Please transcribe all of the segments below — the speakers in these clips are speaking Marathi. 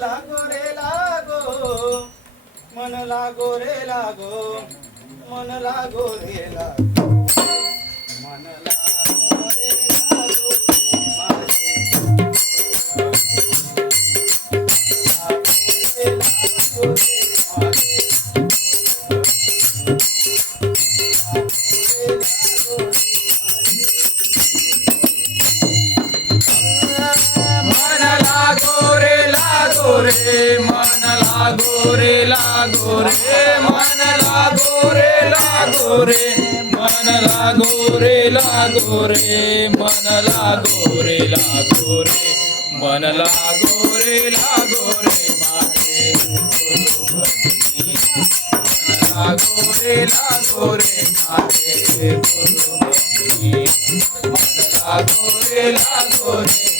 मन लागो रे लागो मन लागो रे लागो. मन लागो रे लागो रे माझे लागो रे लागो. रे मन लागो रे लागो रे मन लागो रे लागो रे मन लागो रे लागो रे मन लागो रे लागो रे मन लागो रे लागो रे मन लागो रे लागो रे मन लागो रे लागो रे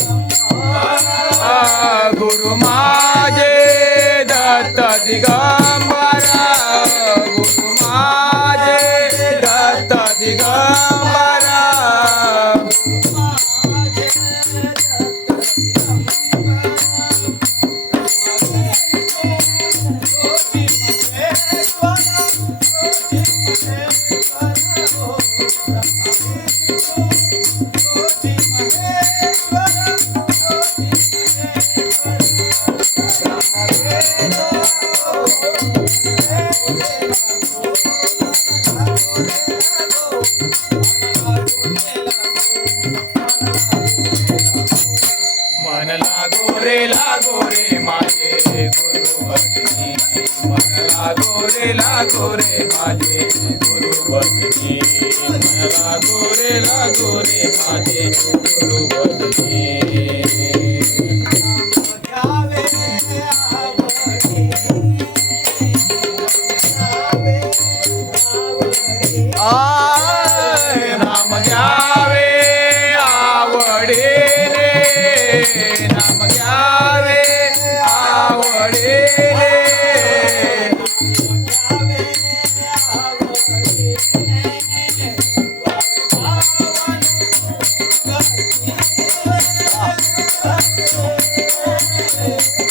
गुरु माझे दत्त दिगंबरा गुरु माझे दत्त दिगंबरा। माझे गुरु पत्नी लागो रे लागो रे. माझे गुरु पत्नी आवडे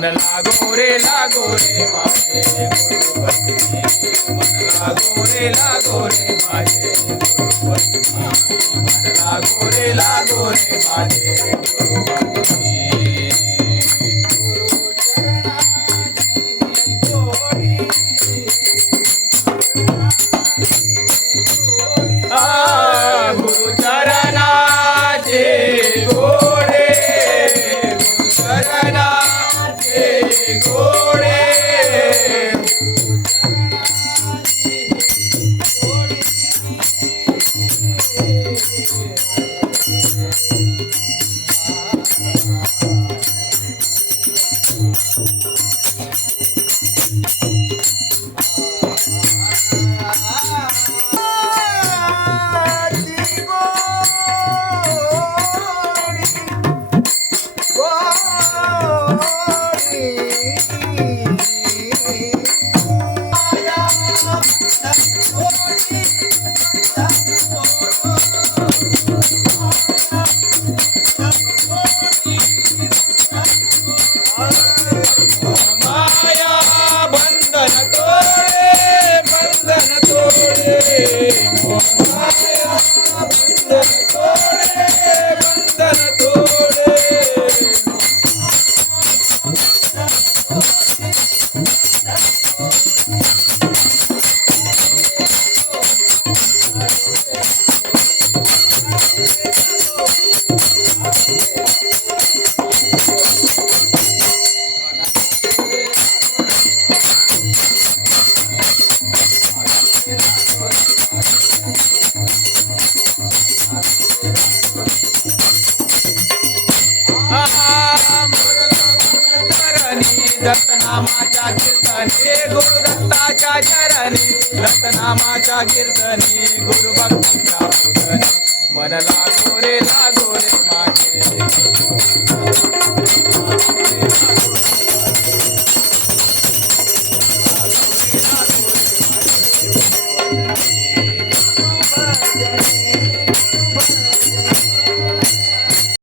मन लागो रे लागो रे माझे मन लागो रे लागो रे माझे मन लागो रे लागो रे माझे Oh. चरणी दत्तनामाच्या कीर्तने गुरुदत्ताच्या चरणी. दत्तनामाच्या कीर्तनी गुरुभक्तीच्या पूजनी मन लागो